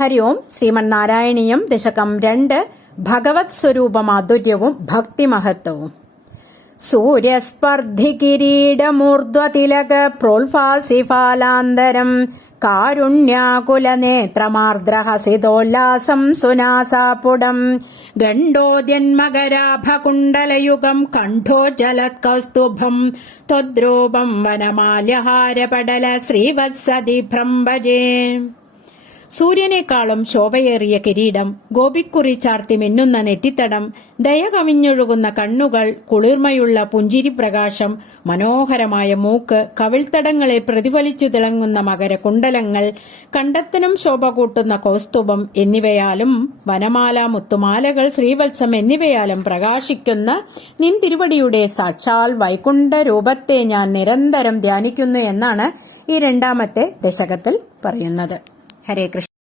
ഹരി ഓം ശ്രീമന്നാരായണീയം ദശകം രണ്ട് ഭഗവത് സ്വരൂപ മാധുര്യവും ഭക്തിമഹത്വവും സൂര്യസ്പർദ്ധി കിരീടമൂർധ്വതിലക പ്രോത്ഫാസിഫാലാന്തരം കാരുണ്യാകുലനേത്രമാർദ്രഹസിതോല്ലാസം സുനാസാപുടം ഗണ്ഡോദ്യന്മകരാഭകുണ്ടലയുഗം കണ്ഠോജലത്കൗസ്തുഭം ത്വദ്രൂപം വനമാല്യഹാരപടല ശ്രീവത്സതിഭ്രം ഭജേ സൂര്യനേക്കാളും ശോഭയേറിയ കിരീടം ഗോപിക്കുറി ചാർത്തി മിന്നുന്ന നെറ്റിത്തടം ദയ കവിഞ്ഞൊഴുകുന്ന കണ്ണുകൾ കുളിർമയുള്ള പുഞ്ചിരി പ്രകാശം മനോഹരമായ മൂക്ക് കവിൾത്തടങ്ങളെ പ്രതിഫലിച്ചു തിളങ്ങുന്ന മകരകുണ്ടലങ്ങൾ കണ്ടത്തിനും ശോഭ കൂട്ടുന്ന കൗസ്തുഭം എന്നിവയാലും വനമാല മുത്തുമാലകൾ ശ്രീവത്സം എന്നിവയാലും പ്രകാശിക്കുന്ന നിൻ തിരുവടിയുടെ സാക്ഷാൽ വൈകുണ്ഠ രൂപത്തെ ഞാൻ നിരന്തരം ധ്യാനിക്കുന്നു എന്നാണ് ഈ രണ്ടാമത്തെ ദശകത്തിൽ പറയുന്നത്. ഹരേ കൃഷ്ണ.